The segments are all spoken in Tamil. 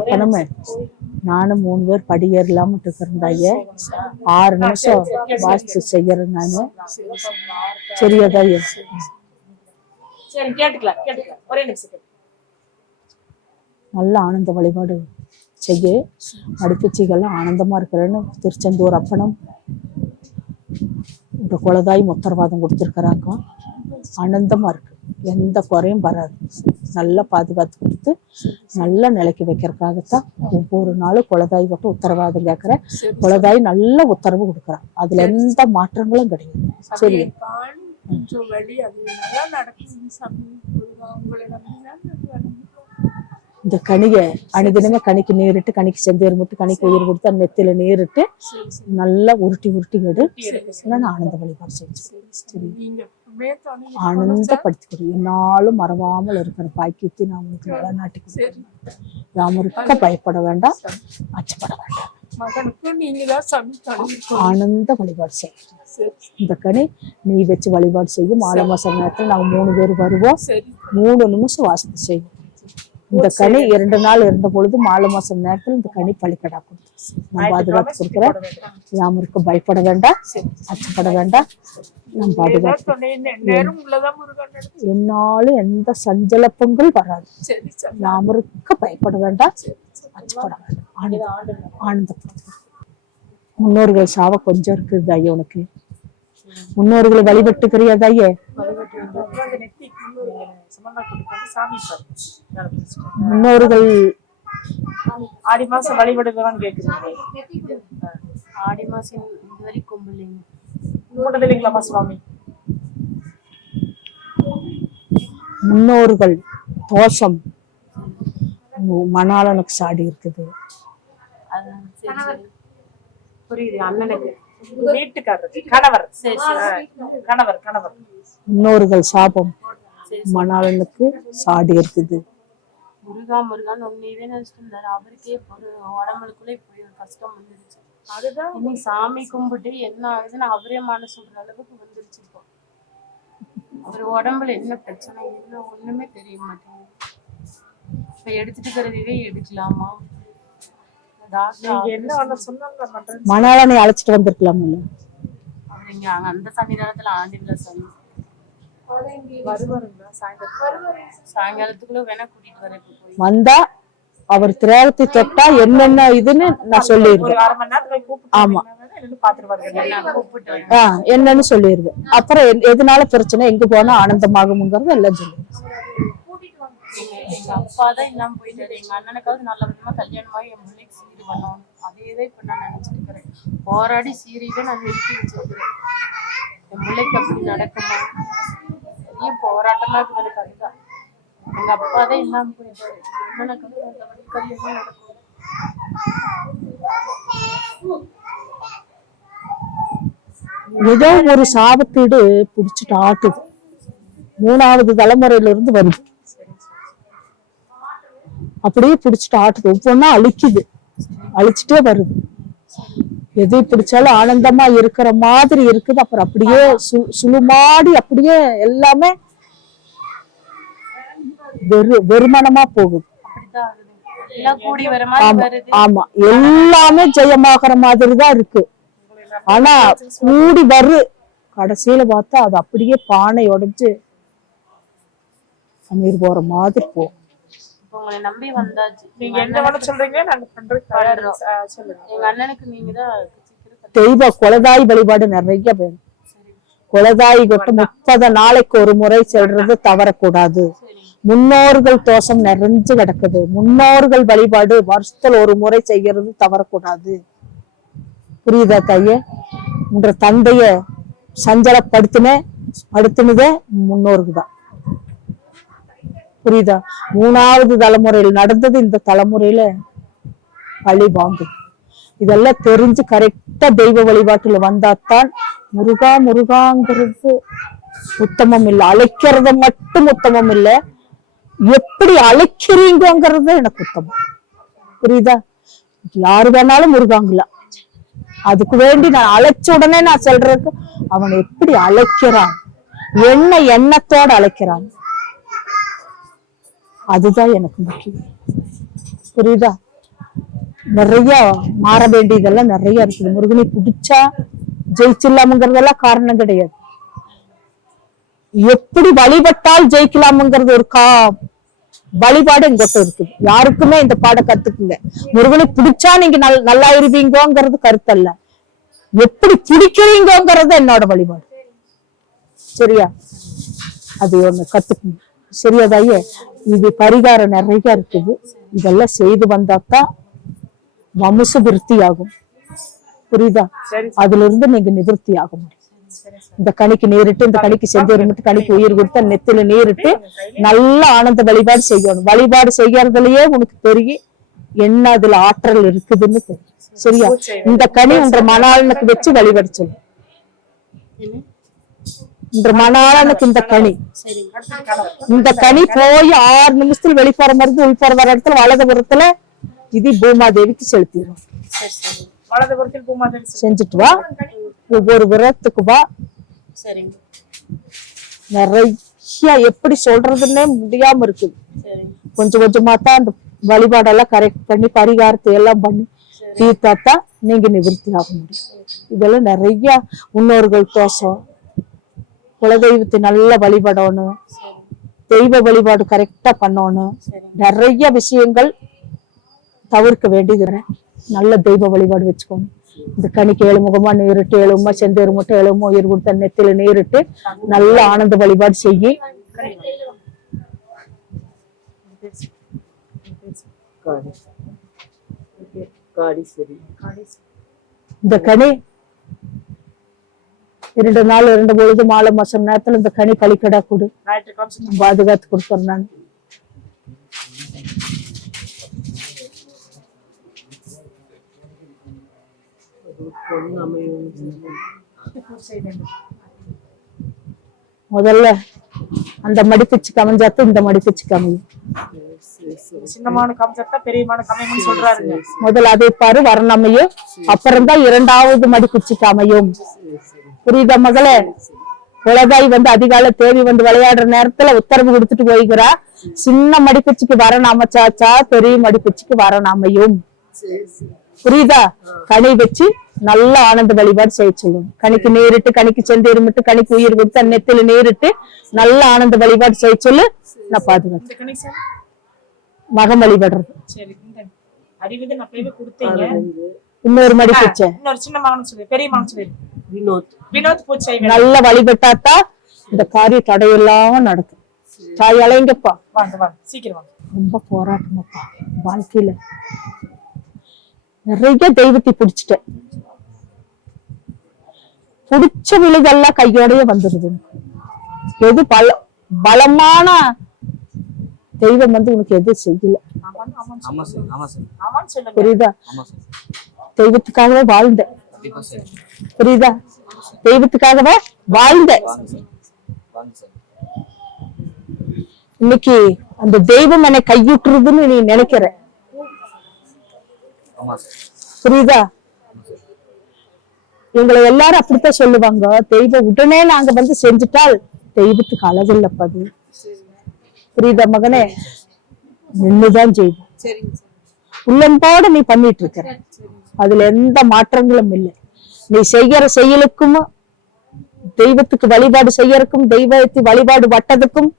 அப்பனமே நானும் மூணு பேர் படியேறலாம இருக்கிறாங்க ஆறு நிமிஷம் வாசித்து செய்யறேன் நானு. சரியாதாயே சரி கேட்டுக்கலாம் கேட்டுக்கலாம். ஒரே நிமிஷம். கேட்டு நல்ல ஆனந்த வழிபாடு செய்ய. அடுப்பச்சிகள்லாம் ஆனந்தமா இருக்கிறேன்னு திருச்செந்தூர் அப்பனும் குலதாய் உத்தரவாதம் கொடுத்துருக்கறாங்க. ஆனந்தமா இருக்கு. எந்த குறையும் வராது. நல்லா பாதுகாத்து கொடுத்து நல்ல நிலைக்கு வைக்கிறதுக்காகத்தான் ஒவ்வொரு நாளும் குலதாய் மட்டும் உத்தரவாதம் கேட்கறேன். குலதாய் நல்ல உத்தரவு கொடுக்குறான் அதுல எந்த மாற்றங்களும் கிடையாது. சரி. வலி அது நல்லா சாமி உங்களை வரேன். இந்த கனியை அனுதினமே கனிக்கு நீரிட்டு கனிக்கு செந்தேர் முட்டு கனிக்கு உயிர் கொடுத்து அந்த நெத்தியில நீரிட்டு நல்லா உருட்டி உருட்டி விடு நான் ஆனந்த வழிபாடு செஞ்சு சரி. நீங்க எப்பவுமே துணை ஆனந்தப்படுத்திக்கிறேன் என்னாலும் மறவாமல் இருக்கிற பாக்கியத்தை நான் உங்களுக்கு நிலநாட்டி கொடுக்கிறேன் யாம் இருக்க பயப்பட வேண்டாம். அச்சப்பட வேண்டாம். ஆனந்த வழிபாடு செய்யும் இந்த கனி நீ வச்சு வழிபாடு செய்யும். மாலை மாசம் நேரத்தில் நாங்கள் மூணு பேர் வருவோம். மூணு நிமிஷம் வாசனை செய்யும் இந்த கனி இரண்டு நாள் இருந்த பொழுது மாலை மாசம் நேரத்தில் இந்த கனி பழிக்கடா கொடுத்து நான் பாதுகாத்து கொடுக்குறேன் யாம் இருக்க பயப்பட வேண்டாம் அச்சப்பட வேண்டாம். நான் பாதுகாத்து என்னாலும் எந்த சஞ்சலப்பங்கள் வராது. சரி சாமி யாம் இருக்க பயப்பட வேண்டாம் அச்சப்பட வேண்டாம். ஆனந்த ஆனந்தப்படுத்து முன்னோர்கள் சாவ கொஞ்சம் இருக்குது ஐயா உனக்கு. முன்னோர்களை வழிபட்டுக்கிறியா ஐயே முன்னோர்கள் ஆடி மாசம் வழிபடுவான்னு கேக்குறீங்க ஆடி மாசம் இதுவரை கும்பலைங்க கும்பிட்டது இல்லைங்களாமா சுவாமி? முன்னோர்கள் தோஷம். மணாளனுக்கு சாடி இருக்குது. புரியுது அண்ணனுக்கு. வீட்டுக்காரர் கணவர். கணவர் கணவர். முன்னோர்கள் சாபம். மணாளனுக்கு சாடி இருக்குது முருகா முருகான்னு உண்மையவே நினைச்சிட்டு இருந்தாரு அவருக்கே ஒரு உடம்புக்குள்ள இப்படி ஒரு கஷ்டம் வந்துருச்சு. அதுதான் இனி சாமி கும்பிட்டு என்ன ஆகுதுன்னு அவரே மனசு சொல்ற அளவுக்கு வந்துருச்சு இப்போ. அவர் உடம்புல என்ன பிரச்சனை என்ன ஒண்ணுமே தெரிய மாட்டேங்குது. இப்ப எடுத்துட்டு இருக்கிறதையே எடுக்கலாமா? மணாளனை அழைச்சிட்டு வந்திருக்கலாம்ல. அவர் இங்க அங்க அந்த சன்னிதானத்துல ஆண்டிவில சொல்லி வந்தா அவர் திரேகத்தை தொட்டா என்னென்ன இதுன்னு நான் சொல்லிடுவேன். ஆமா. என்னன்னு சொல்லிடுவேன். அப்புறம் எதனால பிரச்சனை? எங்க போனா ஆனந்தமாகுங்கிறது எல்லாம் சொல்லுவேன் எங்க அப்பா தான் இல்லாம போயிட்டாரு. எங்க அண்ணனுக்காவது நல்ல விதமா கல்யாணமாகி என் பிள்ளைக்கு சீர் பண்ணணும் அதேதான் இப்ப நான் நினைச்சிட்டு இருக்கிறேன் போராடி சீரியவே நான் நிறுத்தி வச்சிருக்கிறேன். என் பிள்ளைக்கு அப்படி நடக்குமா? பெரிய போராட்டமா இருக்குது அதுதான் எங்க அப்பா தான் என்ன போயிட்டாரு என் அண்ணனுக்காவது கல்யாணம் நடக்கும் ஏதோ ஒரு சாபத்தீடு பிடிச்சிட்டு ஆட்டுது. மூணாவது தலைமுறையில இருந்து வருது. அப்படியே பிடிச்சிட்டு ஆட்டுது. ஒவ்வொன்னா அழிக்குது. அழிச்சிட்டே வருது. எது பிடிச்சாலும் ஆனந்தமா இருக்கிற மாதிரி இருக்குது. அப்புறம் அப்படியே சு- சுழுமாடி அப்படியே எல்லாமே வெறு வெறுமனமா போகுது. ஆமா எல்லாமே ஜெயமாகிற மாதிரி தான் இருக்கு. ஆனா கூடி வரு. கடைசியில பார்த்தா அது அப்படியே பானை உடைஞ்சு பன்னீர் போற மாதிரி போகும் உங்களை நம்பி வந்தாச்சு. நீங்க என்ன வேணா சொல்றீங்க நாங்க பண்றது சொல்லுங்க. எங்க அண்ணனுக்கு நீங்க தான் தெய்வ குலதாய் வழிபாடு நிறைய வேணும் குலதாய் கொட்டு முப்பது நாளைக்கு ஒரு முறை செல்றது தவறக்கூடாது. முன்னோர்கள் தோஷம் நிறைஞ்சு கிடக்குது. முன்னோர்கள் வழிபாடு வருஷத்துல ஒரு முறை செய்யறது தவறக்கூடாது. புரியுதா தாயே? உன்ற தந்தைய சஞ்சலப்படுத்தின படுத்தினதே முன்னோருக்கு தான். புரியுதா? மூணாவது தலைமுறையில் நடந்தது இந்த தலைமுறையில பழி வாங்கும். இதெல்லாம் தெரிஞ்சு கரெக்டா தெய்வ வழிபாட்டுல வந்தாத்தான் முருகா முருகாங்கிறது உத்தமம் இல்லை. அழைக்கிறது மட்டும் உத்தமம் இல்லை. எப்படி அழைக்கிறீங்கங்கிறது எனக்கு உத்தமம். புரியுதா? யாரு வேணாலும் முருகாங்களா அதுக்கு வேண்டி நான் அழைச்ச உடனே நான் சொல்றதுக்கு அவன் எப்படி அழைக்கிறான்? என்ன எண்ணத்தோட அழைக்கிறான்? அதுதான் எனக்கு முக்கியம். புரியுதா? நிறைய மாற வேண்டியதெல்லாம் நிறைய இருக்குது. முருகனை பிடிச்சா ஜெயிச்சிடலாமுங்கிறதெல்லாம் காரணம் கிடையாது. எப்படி வழிபட்டால் ஜெயிக்கலாமுங்கிறது ஒரு கா வழிபாடு எங்கிட்ட இருக்குது. யாருக்குமே இந்த பாடம் கத்துக்குங்க. முருகனை பிடிச்சா நீங்க நல் நல்லா இருவீங்கோங்கிறது கருத்தல்ல. எப்படி பிடிக்கிறீங்கோங்கிறது என்னோட வழிபாடு. சரியா? அது ஒண்ணு கத்துக்கணும். சரியா தாயே? இது பரிகாரம் நிறைய இருக்குது. இதெல்லாம் செய்து வந்தாத்தான் வம்ச விருத்தி ஆகும் புரியுதா? அதுல இருந்து நீங்க நிவர்த்தி ஆக முடியும் இந்த கணிக்கு நீரிட்டு இந்த கணிக்கு செஞ்சு மட்டும் கணிக்கு உயிர் கொடுத்து நெத்தில நீரிட்டு நல்ல ஆனந்த வழிபாடு செய்யணும். வழிபாடு செய்யறதுலயே உனக்கு தெரியும் என்ன அதுல ஆற்றல் இருக்குதுன்னு தெரியும். சரியா? இந்த கனி உன்ற மணாளனுக்கு வச்சு வழிபாடு சொல்லு. இந்த மணாளனுக்கு இந்த கனி. இந்த கனி போய் ஆறு நிமிஷத்துல வெளிப்போற மாதிரி உள்போற வர இடத்துல வலதுபுறத்துல இது பூமாதேவிக்கு செலுத்திடும். செஞ்சுட்டு வா. ஒவ்வொரு விரத்துக்கு வா. நிறைய எப்படி சொல்றதுன்னே முடியாம இருக்குது சரிங்க. கொஞ்சம் கொஞ்சமா தான் அந்த வழிபாடெல்லாம் கரெக்ட் பண்ணி பரிகாரத்தை எல்லாம் பண்ணி தீர்த்தாத்தான் நீங்க நிவர்த்தி ஆக முடியும். இதெல்லாம் நிறைய முன்னோர்கள் தோஷம் குலதெய்வத்தை நல்லா வழிபடணும். தெய்வ வழிபாடு கரெக்டா பண்ணணும். நிறைய விஷயங்கள் தவிர்க்க வேண்டியது நல்ல தெய்வ வழிபாடு வச்சுக்கோங்க. இந்த கணிக்கு ஏழுமுகமா நீரிட்டு ஏழுமா செந்தேறு மட்டும் ஏழுமோ உயிர் கொடுத்த நெத்தில நீரிட்டு நல்ல ஆனந்த வழிபாடு செய்யி. இந்த கனி இரண்டு நாள் இரண்டு பொழுது மாலை மாசம் நேரத்துல இந்த கனி கழிக்கடா கொடு. பாதுகாத்து கொடுக்குறேன் நான். முதல்ல அந்த மடிப்பிச்சு அமைஞ்சாத்து இந்த மடிப்பிச்சு அமையும் சின்னமான காமிச்சா பெரியமான கம்மியம்னு சொல்றாரு முதல்ல அதை பாரு வரணமையும் அப்புறம் அப்புறம்தான் இரண்டாவது மடிப்பிச்சுக்கு அமையும் புரியுதா மகளே? குலதாய் வந்து அதிகாலை தேவி வந்து விளையாடுற நேரத்துல உத்தரவு கொடுத்துட்டு போய்கிறா சின்ன மடிப்பிச்சுக்கு வரணும் அமைச்சாச்சா பெரிய மடிப்பிச்சுக்கு வரணும் அமையும் புரியுதா? கனி வச்சு நல்ல ஆனந்த வழிபாடு செய்ய சொல்லுவோம் கணிக்கு நீரிட்டு கணிக்கு செந்தீருமிட்டு கணிக்கு உயிர் கொடுத்து நெத்தில நீரிட்டு நல்ல ஆனந்த வழிபாடு செய்ய சொல்லு. நான் பாதுகாத்து மகம் வழிபடுறது. இன்னொரு மடி பிச்ச. இன்னொரு சின்ன மகன் சொல்லி பெரிய மகன் சொல்லி. வினோத். வினோத் வேண்டும் நல்ல வழிபட்டாத்தா இந்த காரியம் தடையில்லாம நடக்கும். தாய் அலைங்கப்பா. வாங்க வாங்க சீக்கிரம் வாங்க. ரொம்ப போராட்டமாப்பா வாழ்க்கையில. நிறைய தெய்வத்தை பிடிச்சிட்டேன். பிடிச்ச விழுதெல்லாம் கையோடய வந்துடுது எது பல பலமான தெய்வம் வந்து உனக்கு எது செய்யல? புரியுதா? தெய்வத்துக்காகவே வாழ்ந்தேன் சார் புரியுதா? தெய்வத்துக்காகவே வாழ்ந்தேன் இன்னைக்கு அந்த தெய்வம் என்னை கையுற்றுதுன்னு நீ நினைக்கிற. புரியுதா? எங்களை எல்லாரும் அப்படித்தான் சொல்லுவாங்க. தெய்வம் உடனே நாங்க வந்து செஞ்சுட்டால் தெய்வத்துக்கு அழகில்லப்பா அது புரியுதா மகனே? நின்னுதான் செய்வோம். உள்ளம்போட நீ பண்ணிட்டு இருக்கிற அதுல எந்த மாற்றங்களும் இல்லை. நீ செய்யற செயலுக்கும் தெய்வத்துக்கு வழிபாடு செய்யறதுக்கும் தெய்வத்தை வழிபாடு வட்டதுக்கும்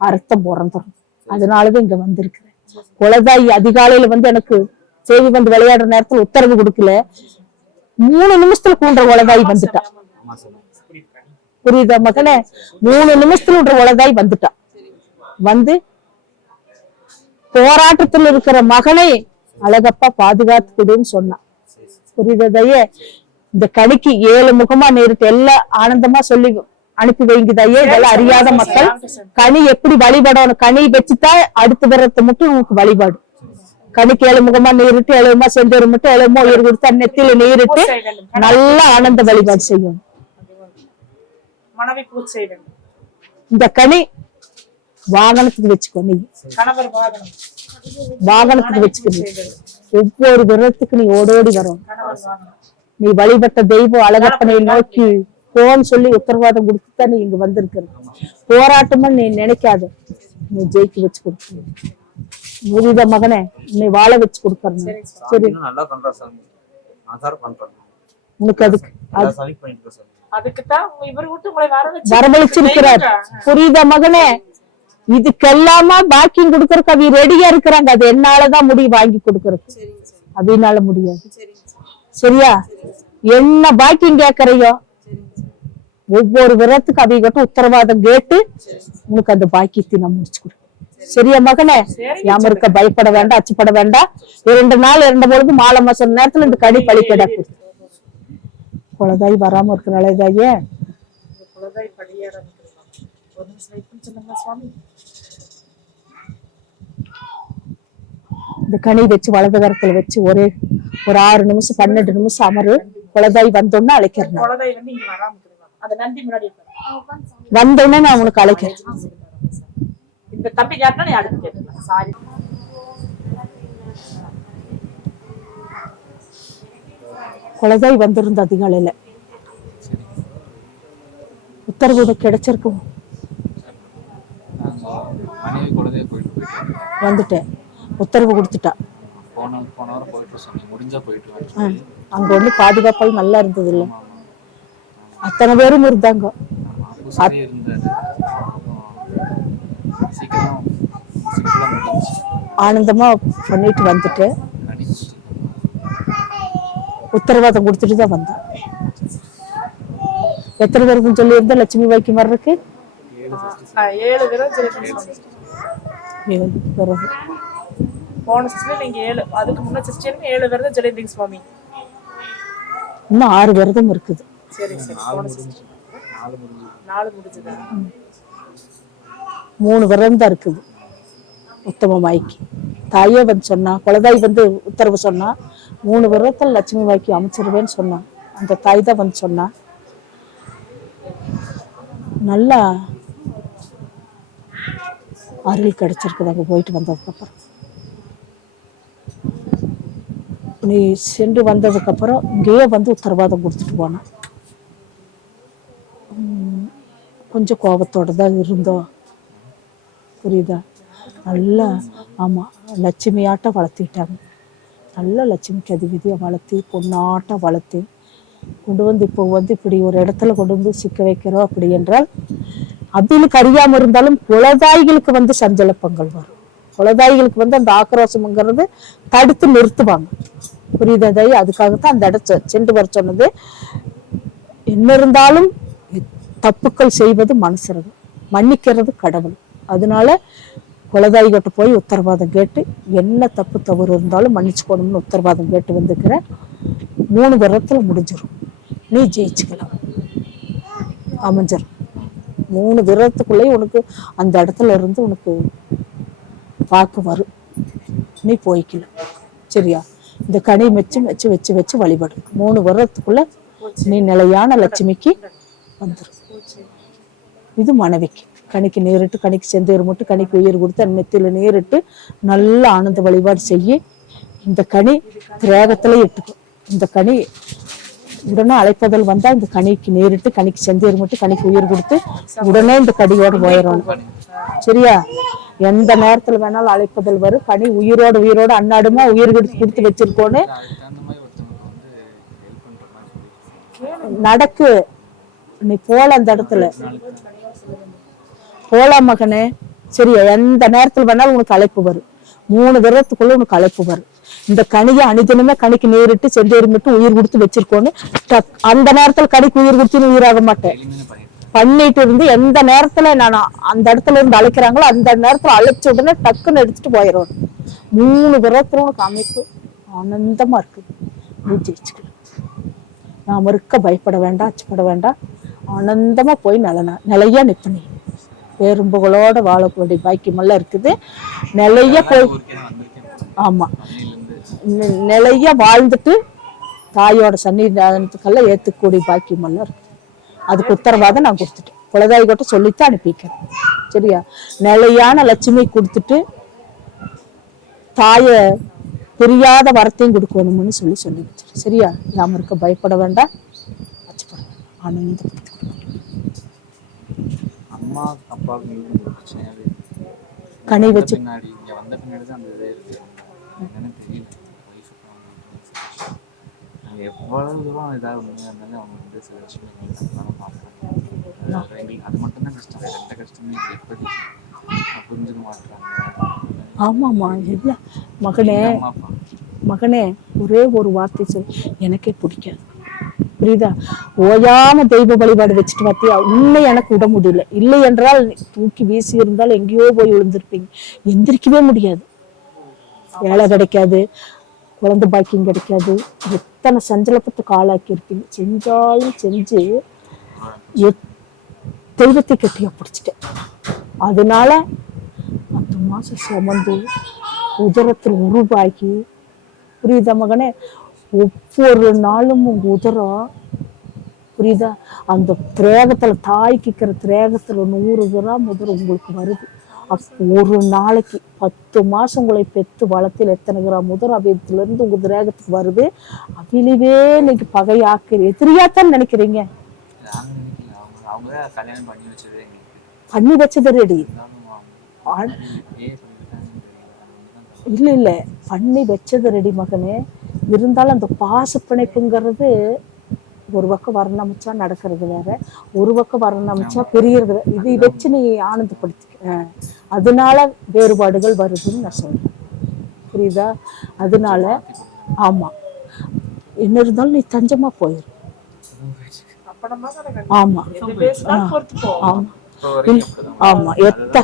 அர்த்தம் பிறந்துடும் அதனாலதான் இங்க வந்திருக்கிறேன். குலதாய் அதிகாலையில வந்து எனக்கு செய்தி வந்து விளையாடுற நேரத்துல உத்தரவு கொடுக்கல. மூணு நிமிஷத்துல கூன்ற குலதாய் வந்துட்டா. ஆமா புரியுதா மகனே? மூணு நிமிஷத்துல உன்ற குலதாய் வந்துட்டா. வந்து போராட்டத்தில் இருக்கிற மகனை அழகப்பா பாதுகாத்து கொடுன்னு சொன்னான் புரியுததையே இந்த கணிக்கு ஏழு முகமா நேரிட்டு எல்லாம் ஆனந்தமா சொல்லி அனுப்பி வைங்குதையே இதெல்லாம் அறியாத மக்கள். கனி எப்படி வழிபடணும்? கனி வச்சுதான் அடுத்து வர்றது மட்டும் உனக்கு வழிபாடு. கணிக்கு ஏழு முகமா நீரிட்டு எழுமா செஞ்சோறு மட்டும் எழுமோ உயிர் கொடுத்தா நெத்தில நீரிட்டு நல்ல ஆனந்த வழிபாடு செய்யும் இந்த கனி வாகனத்துக்கு வச்சுக்கோ நீ. வாகனத்துக்கு வச்சுக்கணும் ஒவ்வொரு விரத்துக்கு நீ ஓடோடி வரும். நீ வழிபட்ட தெய்வம் அழகப்பனை நோக்கி போன்னு சொல்லி உத்தரவாதம் கொடுத்துதான் நீ இங்க வந்திருக்கிற. போராட்டமா நீ நினைக்காத. நீ ஜெயிக்க வச்சு கொடுத்து புரியுத மகனே உன்னை வாழ வச்சு கொடுக்கறேன். சரி உனக்கு அதுக்கு வரவழைச்சிருக்கிறார். புரியுதா மகனே இதுக்கெல்லாமா பாக்கியம் கொடுக்கறதுக்கு அவங்க ரெடியா இருக்கிறாங்க. அது என்னாலதான் முடியும் வாங்கி கொடுக்கறதுக்கு. அதனால முடியாது. சரியா? என்ன பாக்கியம் கேக்குறையோ ஒவ்வொரு விரத்துக்கு அவங்க உத்தரவாதம் கேட்டு உனக்கு அந்த பாக்கியத்தை நான் முடிச்சு கொடு சரியா மகனே? யாம இருக்க பயப்பட வேண்டாம் அச்சப்பட வேண்டாம். இரண்டு நாள் இரண்டு பொழுது மாலை மாசம் நேரத்துல இந்த கனி பழிக்கடா குழந்தாய் வராம இருக்கிற அழகாயே குலதாய் படியார ஒரு நிமிஷம் வெயிட் பண்ணி சொல்லுங்க சுவாமி இந்த கனி வச்சு வலது கரத்துல வச்சு ஒரு ஒரு ஆறு நிமிஷம் பன்னெண்டு நிமிஷம் அமரு. குலதாய் வந்தோன்னு அழைக்கிறேன் குலதாய் வந்தோடனே நான் உனக்கு அழைக்கிறேன். இந்த தம்பி கேட்டா நீ அடுத்து சாரி குழந்தாய் வந்திருந்த அதிகாலையில. உத்தரவு கிடைச்சிருக்கும். மனைவி குழந்தைய போயிட்டு போயிட்டு வந்துட்டேன். உத்தரவு கொடுத்துட்டா. போன போன வாரம் போயிட்டு சொன்னீங்க முடிஞ்சா போயிட்டு ஆ, வரேன் அங்க ஒண்ணு பாதுகாப்பால் நல்லா இருந்தது இல்ல அத்தனை பேரும் இருந்தாங்க. பூசாரி இருந்தாரு. சீக்கிரம் ஆனந்தமா பண்ணிட்டு கொடுத்துருக்கோம் உத்தரவாதம் கொடுத்துட்டு தான் வந்தேன் எத்தனை பேருக்கும் சொல்லி இருந்தா லட்சுமி வாய்க்கு வர்றதுக்கு? ஏழு தடவை ஏழு. பிறகு போன சிஸ்டர் நீங்க ஏழு அதுக்கு முன்ன சிஸ்டர் ஏழு பேர் தான் ஜெயிப்பீங்க சுவாமி. இன்னும் ஆறு விரதம் இருக்குது. சரி சரி. போன சிஸ்டர் நாலு முடிஞ்சு. நாலு முடிஞ்சதா? மூணு விரதம் தான் இருக்குது. உத்தம மாய்க்கு தாயே வந்து சொன்னா குலதாய் வந்து உத்தரவு சொன்னா மூணு விரதத்தில் லட்சுமி வாய்க்கு அமைச்சிருவேன்னு சொன்னான் அந்த தாய் தான் வந்து சொன்னா நல்லா அருள் கிடைச்சிருக்குது அங்கே போயிட்டு வந்ததுக்கப்புறம். நீ சென்று வந்ததுக்கப்புறம் இங்கேயே வந்து உத்தரவாதம் கொடுத்துட்டு போனான் கொஞ்சம் கோபத்தோட தான் இருந்தோம். புரியுதா? நல்லா ஆமாம் லட்சுமியாட்டம் வளர்த்திட்டாங்க. நல்ல லட்சுமிக்கு அதிபதியாக வளர்த்தி பொண்ணாட்டம் வளர்த்தி கொண்டு வந்து இப்போ வந்து இப்படி ஒரு இடத்துல கொண்டு வந்து சிக்க வைக்கிறோம் அப்படி என்றால் அபிலுக்கு அறியாம இருந்தாலும் குலதாய்களுக்கு வந்து சஞ்சலப்பங்கள் வரும். குலதாய்களுக்கு வந்து அந்த ஆக்ரோஷம்ங்கிறது தடுத்து நிறுத்துவாங்க. புரியுதா அதுக்காகத்தான் அந்த இடத்த சென்று வர சொன்னது. என்ன இருந்தாலும் தப்புக்கள் செய்வது மனுஷரது. மன்னிக்கிறது கடவுள். அதனால குலதாய்கிட்ட போய் உத்தரவாதம் கேட்டு என்ன தப்பு தவறு இருந்தாலும் மன்னிச்சுக்கணும்னு உத்தரவாதம் கேட்டு வந்துக்கிற மூணு வருடத்துல முடிஞ்சிடும் நீ ஜெயிச்சுக்கலாம். அமைஞ்சிரும் மூணு விரதத்துக்குள்ளே உனக்கு அந்த இடத்துல இருந்து உனக்கு வாக்கு வரும். நீ போய்க்கலாம் சரியா? இந்த கனி வச்சு வச்சு வச்சு வச்சு வழிபடு. மூணு வருடத்துக்குள்ள நீ நிலையான லட்சுமிக்கு வந்துடும் இது மனைவிக்கு. கணிக்கு நேரிட்டு கணிக்கு செந்தேர் மட்டும் கணிக்கு உயிர் கொடுத்து அந்த நெத்தியில நேரிட்டு நல்ல ஆனந்த வழிபாடு செய்ய இந்த கனி திரேகத்துல இட்டுக்கும் இந்த கனி உடனே அழைப்பதல் வந்தா இந்த கனிக்கு நேரிட்டு கனிக்கு செந்தேர் மட்டும் கனிக்கு உயிர் கொடுத்து உடனே இந்த கடியோட போயிடணும். சரியா? எந்த நேரத்துல வேணாலும் அழைப்பதல் வரும். கனி உயிரோட உயிரோட அன்னாடுமா உயிர் கொடுத்து கொடுத்து வச்சிருக்கோன்னு நடக்கு. நீ போல அந்த இடத்துல. போலாம் மகனே. சரியா? எந்த நேரத்துல வேணாலும் உனக்கு அழைப்பு வரும். மூணு விரதத்துக்குள்ள உனக்கு அழைப்பு வரும். இந்த கனியை அணிதினமே கணிக்கு நேரிட்டு செஞ்சேரி மட்டும் உயிர் கொடுத்து வச்சிருக்கோன்னு. அந்த நேரத்துல கணிக்கு உயிர் கொடுத்துன்னு உயிராக மாட்டேன். பண்ணிட்டு இருந்து எந்த நேரத்துல நான் அந்த இடத்துல இருந்து அழைக்கிறாங்களோ அந்த நேரத்துல அழைச்ச உடனே டக்குன்னு எடுத்துட்டு போயிடும் மூணு விரத்துல உனக்கு அமைப்பு ஆனந்தமா இருக்கு. நீ ஜெயிச்சுக்கலாம் நாம இருக்க பயப்பட வேண்டாம் அச்சப்பட வேண்டாம். ஆனந்தமா போய் நிலனா நிலையா நிப்ப பேரும்புகளோட வாழக்கூடிய பாக்கியமெல்லாம் இருக்குது. நிலையா போய் ஊருக்கே நான் வந்திருக்கேன் ஆமா. அன்னையிலேருந்து நி- நிலையா வாழ்ந்துட்டு தாயோட சன்னிதானத்துக்கெல்லாம் ஏத்துக்கூடிய பாக்கியமெல்லாம் இருக்கு. அதுக்கு உத்தரவாதம் நான் கொடுத்துட்டேன். குலதாய் கிட்ட சொல்லித்தான் அனுப்பிக்கிறேன் சரியா? நிலையான லட்சுமி கொடுத்துட்டு தாய பிரியாத வரத்தையும் கொடுக்கணும்னு சொல்லி சொல்லி வச்சிரு சரியா? நாம இருக்க பயப்பட வேண்டாம். ஆனந்தப்படுத்தி அம்மா பிரச்சனையாவே இல்லை. கனி வச்சு என்னன்னு தெரியல. எவ்வளவு தூரம் இருந்தாலும் அவங்க வந்து சில விஷயங்கள் பார்க்குறாங்க அது எங்களுக்கு அது மட்டும் தான் கஷ்டம். வேற எந்த புரிஞ்சுக்க மாட்டாங்க ஆமாம்மா. இல்ல. மகனே மகனே ஒரே ஒரு வார்த்தை சொல். எனக்கே பிடிக்காது. புரியுதா? ஓயாம தெய்வ வழிபாடு வச்சுட்டு பார்த்தியா உன்னை எனக்கு விட முடியல. இல்லை என்றால் தூக்கி வீசி இருந்தால் எங்கேயோ போய் விழுந்திருப்பீங்க. எந்திரிக்கவே முடியாது. வேலை கிடைக்காது குழந்தை பாக்கியம் கிடைக்காது. எத்தனை சஞ்சலப்பட்டு காலாக்கி இருப்பீங்க செஞ்சாலும் செஞ்சு தெய்வத்தை கட்டியா பிடிச்சிட்டேன். அதனால பத்து மாசம் சுமந்து உதரத்தில் உருவாகி புரியுதா மகனே? ஒவ்வொரு நாளும் உங்க உதரம் புரியுதா? அந்த திரேகத்துல தாய்க்கு இருக்கிற திரேகத்துல நூறு கிராம் உதரம் உங்களுக்கு வருது. ஒரு நாளைக்கு பத்து மாசம் உங்களை பெத்து வளர்த்தில் எத்தனை கிராம் முதல் அபியத்துல இருந்து உங்க திரேகத்துக்கு வருது? அவிலிவே இன்னைக்கு பகையாக்கு எதிரியாத்தான் நினைக்கிறீங்க? பண்ணி வச்சது ரெடி இல்ல இல்ல. பண்ணி வச்சது ரெடி மகனே. இருந்தாலும் அந்த பாச பிணைப்புங்கிறது ஒரு பக்கம் வர்ணமிச்சா நடக்கிறது வேற ஒரு பக்கம் வர்ணமிச்சா பெரியது இது வச்சு நீ ஆனந்தப்படுத்திக்க. அதனால வேறுபாடுகள் வருதுன்னு நான் சொல்கிறேன் புரியுதா? அதனால ஆமாம் என்ன இருந்தாலும் நீ தஞ்சமாக போயிரு. ஆமாம் ஆமாம் ஆமாம் எத்த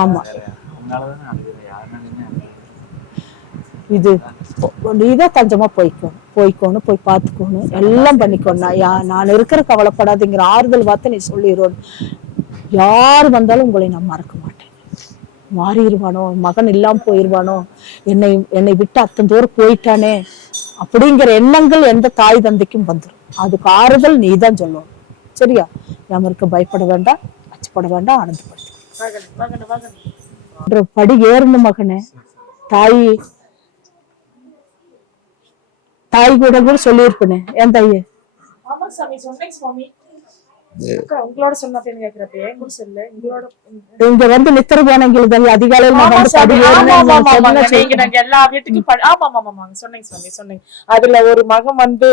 ஆமாம் இது நீதான் தஞ்சமா போய்க்கணும் போய்க்கோணும் போய் பார்த்துக்கணும் எல்லாம் பண்ணிக்கணும் நான் நான் இருக்கிற கவலைப்படாதீங்கிற ஆறுதல் வார்த்தை நீ சொல்லிடணும் யார் வந்தாலும் உங்களை நான் மறக்க மாறிடுவானோ மகன் இல்லாம போயிடுவானோ என்னை என்னை விட்டு அத்தனை தூரம் போயிட்டானே? அப்படிங்கிற எண்ணங்கள் எந்த தாய் தந்தைக்கும் வந்துடும் அதுக்கு ஆறுதல் நீ தான் சொல்லணும். சரியா? யாமருக்கு பயப்பட வேண்டாம் அச்சப்பட வேண்டாம் ஆனந்தப்படுத்த படி ஏறணும் மகனே. தாய் தாய் கூட கூட சொல்லியிருப்பேனே. ஏன் தாயே? ஆமா சாமி சொன்னேன் சுவாமி உங்களோட சொன்னப்பேன்னு கேக்குறப்ப ஏன் கூட சொல்ல உங்களோட இங்க வந்து நித்திர போனவங்களுக்கு தானே அதிகாலையில் நான் ஆமா வந்து சாமி, படி ஆமா, ஏறினேன் ஆமா, ஆமா, சொன்ன ஆமாங்க. செய்தி. நீங்க நாங்க எல்லா வீட்டுக்கும் படி- ஆமா, ஆமா, ஆமாங்க. சொன்னீங்க சுவாமி, சொன்னீங்க. அதுல ஒரு மகன் வந்து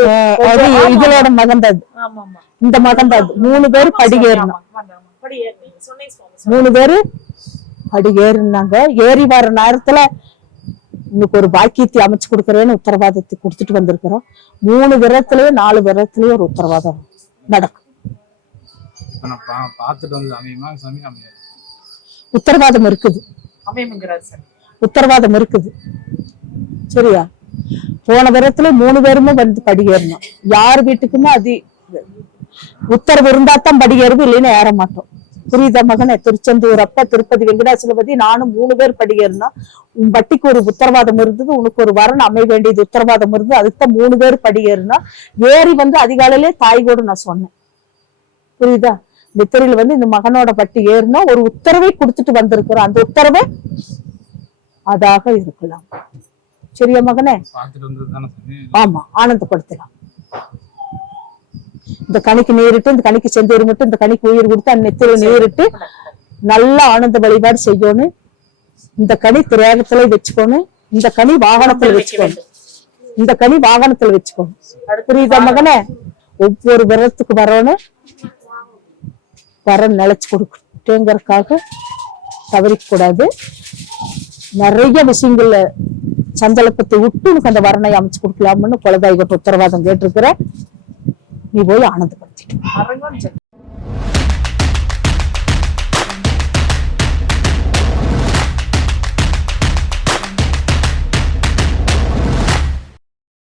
அது ஆமா, இவளோட மகன் தான் அது. ஆமா, ஆமா. இந்த மகன் தான் அது. மூணு பேரு படி ஏறணும். சொன்னீங்க சுவாமி. மூணு பேரு படி ஏறினாங்க ஏறி வர நேரத்துல இன்னைக்கு ஒரு பாக்கியத்தை அமைச்சு கொடுக்கறேன்னு உத்தரவாதத்தை கொடுத்துட்டு வந்திருக்கிறோம் மூணு விரத்துலயும் நாலு விரத்துலயும் ஒரு உத்தரவாதம் நடக்கும் இப்போ நான் பா பார்த்துட்டு வந்து அமையுமா? சாமி அமையாது. உத்தரவாதம் இருக்குது. அமையுங்கிறாரு சாமி. உத்தரவாதம் இருக்குது. சரியா? போன விரத்துல மூணு பேருமே வந்து படி ஏறணும் யார் வீட்டுக்குமே அது உத்தரவு இருந்தா தான் படி ஏறுது இல்லைன்னா ஏற மாட்டோம். புரியுதா மகனே? திருச்செந்தூர் அப்ப திருப்பதி வெங்கடாச்சலபதி நானும் மூணு பேர் படி ஏறினோம் உன் பட்டிக்கு ஒரு உத்தரவாதம் இருந்தது உனக்கு ஒரு வரன் அமைய வேண்டியது உத்தரவாதம் இருந்தது. அதுக்கு தான் மூணு பேர் படி ஏறினோம் ஏறி வந்து அதிகாலையிலே தாய் கூட நான் சொன்னேன். புரியுதா? நித்திரையில் வந்து இந்த மகனோட பட்டி ஏறினா ஒரு உத்தரவை கொடுத்துட்டு வந்திருக்கிறோம் அந்த உத்தரவை அதாக இருக்கலாம். சரியா மகனே? ஆமா ஆனந்தப்படுத்தலாம். இந்த கணிக்கு நீரிட்டு இந்த கணிக்கு செந்தூர் மட்டும் இந்த கணிக்கு உயிர் கொடுத்து அந்த நெத்தில நீரிட்டு நல்ல ஆனந்த வழிபாடு செய்யணும். இந்த கனி திரேகத்துல வச்சுக்கணும். இந்த கனி வாகனத்துல வச்சுக்கணும். இந்த கனி வாகனத்துல வச்சுக்கணும். புரியுதா மகனே? ஒவ்வொரு விரதத்துக்கு வரணும். வர நிலைச்சு கொடுக்கட்டுங்கிறதுக்காக தவறிக்கூடாது. நிறைய விஷயங்கள்ல சந்தலப்பத்தை விட்டு உனக்கு அந்த வரணை அமைச்சு கொடுக்கலாம்னு குலதாய்கிட்ட உத்தரவாதம் கேட்டிருக்கிற. நீ போய் ஆனந்தப்படுத்திட்டு